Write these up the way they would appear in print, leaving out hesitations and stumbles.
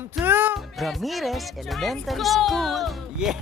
Welcome to Ramirez Elementary School. Yeah.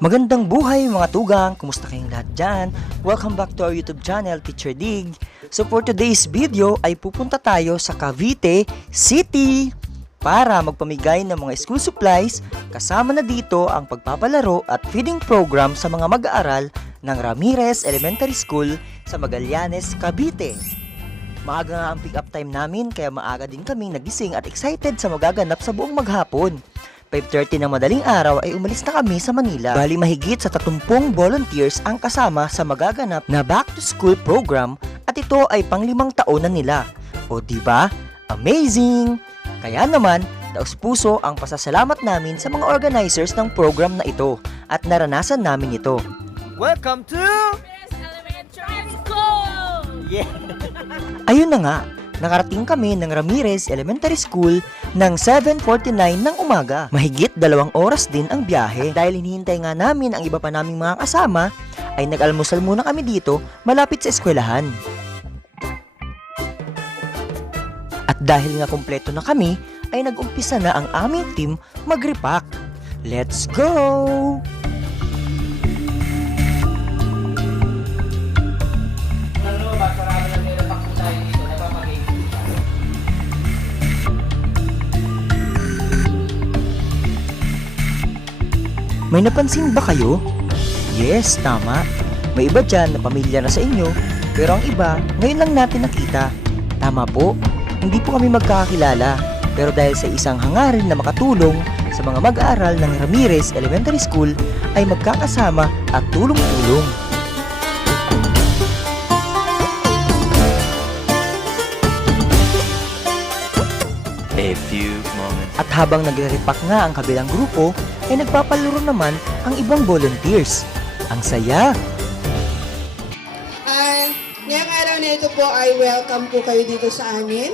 Magandang buhay mga tugang! Kumusta kayong lahat dyan? Welcome back to our YouTube channel, Teacher Dig. So for today's video ay pupunta tayo sa Cavite City para magpamigay ng mga school supplies, kasama na dito ang pagpapalaro at feeding program sa mga mag-aaral ng Ramirez Elementary School sa Magallanes, Cavite. Maaga nga ang pick-up time namin kaya maaga din kaming nagising at excited sa magaganap sa buong maghapon. 5:30 ng madaling araw ay umalis na kami sa Manila. Bali mahigit sa 30 volunteers ang kasama sa magaganap na back to school program at ito ay pang 5 taon na nila. O diba? Amazing! Kaya naman, taos-puso ang pasasalamat namin sa mga organizers ng program na ito at naranasan namin ito. Welcome to Elementary School! Yeah. Ayun na nga, nakarating kami ng Ramirez Elementary School ng 7:49 ng umaga. Mahigit 2 oras din ang biyahe. At dahil hinihintay nga namin ang iba pa naming mga kasama, ay nag-almusal muna kami dito malapit sa eskwelahan. At dahil nga kumpleto na kami, ay nag-umpisa na ang aming team mag-repack. Let's go! May napansin ba kayo? Yes, tama. May iba dyan na pamilya na sa inyo, pero ang iba, ngayon lang natin nakita. Tama po, hindi po kami magkakakilala, pero dahil sa isang hangarin na makatulong sa mga mag-aaral ng Ramirez Elementary School, ay magkakasama at tulong-tulong. A few moments. At habang nagre-repack nga ang kabilang grupo, ay nagpapalaro naman ang ibang volunteers. Ang saya! Ngayong araw na ito po ay welcome po kayo dito sa amin.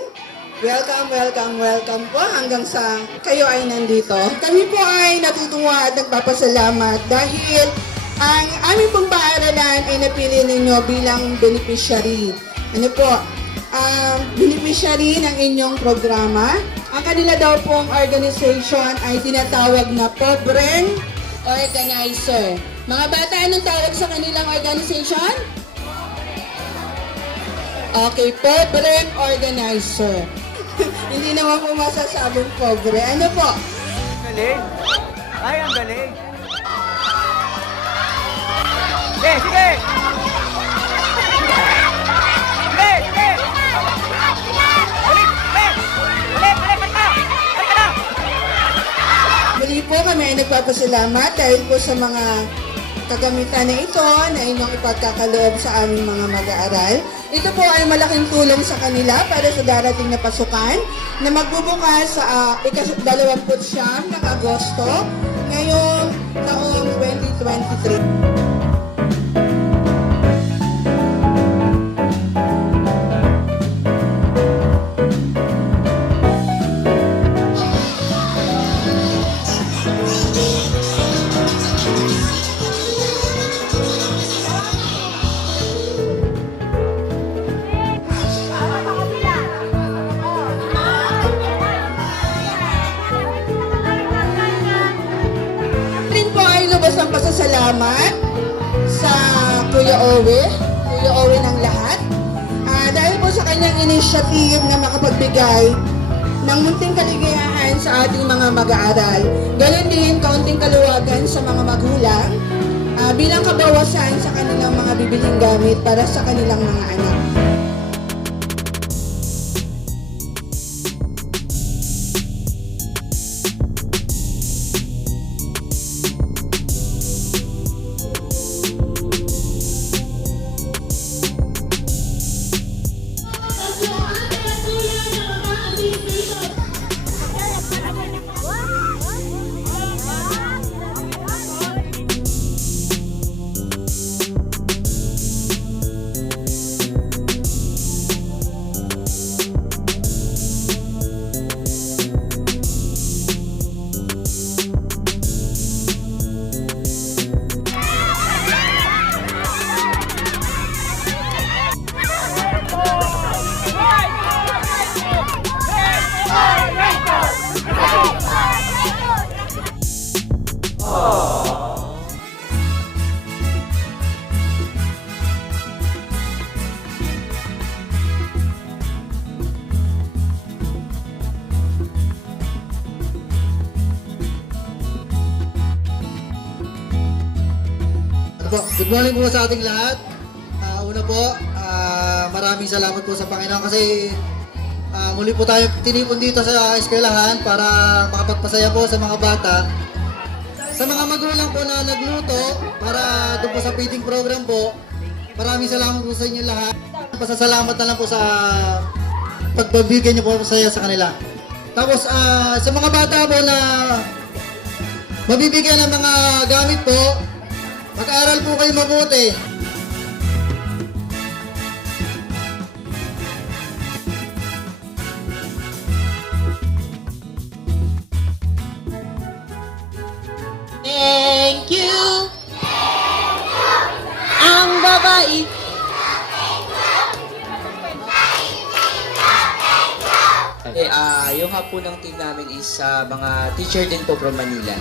Welcome, welcome, welcome po hanggang sa kayo ay nandito. Kami po ay natutuwa at nagpapasalamat dahil ang aming pong paaralan ay napili ninyo bilang beneficiary. Ano po? Beneficiary ng inyong programa. Ang kanila daw pong organization ay tinatawag na Pobreng Organizer. Mga bata, anong tawag sa kanilang organization? Okay, Pobreng Organizer. Hindi naman po masasabing pobre. Ano po? Galing. Ay, ang galing. Sige, sige. Sige, sige. Balik, balik. Balik, balik, balik ka. Balik ka na. Muli po kami ay nagpapasalamat dahil po sa mga kagamitan na ito na inyong ipagkakaloob sa aming mga mag-aaral. Ito po ay malaking tulong sa kanila para sa darating na pasukan na magbubukas sa 29 ng Agosto ngayong taong 2023. Ang pasasalamat sa Kuya Owe ng lahat. Dahil po sa kanyang initiative na makapagbigay ng munting kaligayahan sa ating mga mag-aaral. Ganon din kaunting kaluwagan sa mga magulang bilang kabawasan sa kanilang mga bibiling gamit para sa kanilang mga anak. po, good morning po sa ating lahat. Una po, maraming salamat po sa Panginoon kasi muli po tayo tinipon dito sa eskwelahan para makapagpasaya po sa mga bata. Sa mga magulang po na nagluto para doon po sa feeding program po, maraming salamat po sa inyo lahat. Pasasalamat na lang po sa pagbibigyan niyo po saya sa kanila. Tapos sa mga bata po na mabibigyan ng mga gamit po, mag-aral po kayo mabuti. Thank you. Ang babait. Okay, yung hapon ng team namin is mga teacher din po from Manila.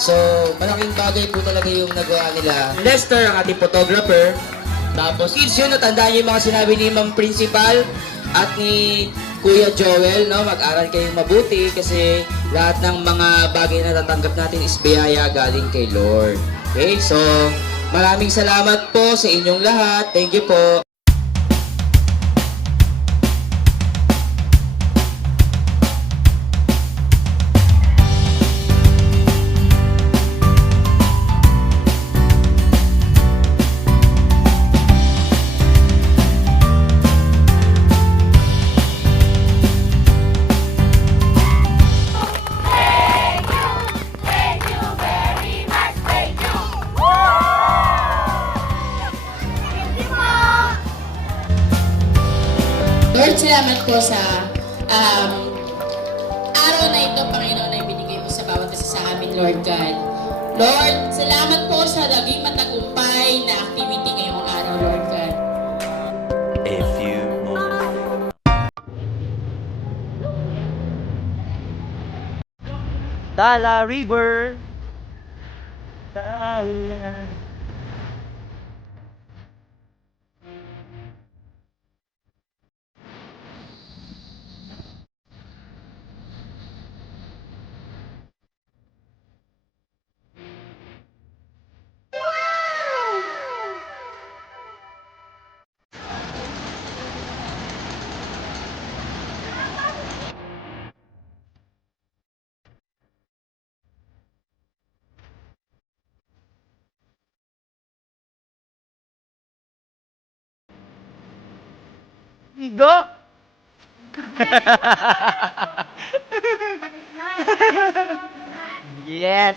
So, malaking bagay po talaga yung nagawa nila. Lester, ang ating photographer. Tapos, kids yun, natandaan niyo yung mga sinabi ni Ma'am Principal at ni Kuya Joel, no? Mag-aral kayong mabuti kasi lahat ng mga bagay na natatanggap natin is biyaya galing kay Lord. Okay, so, maraming salamat po sa inyong lahat. Thank you po. Lord, salamat po sa araw na ito, Panginoon, na ibinigay mo sa bawat isa sa amin, Lord God. Lord, salamat po sa naging matagumpay na activity ngayong araw, Lord God. A few moments. Tala River. Tala. Go! Yes!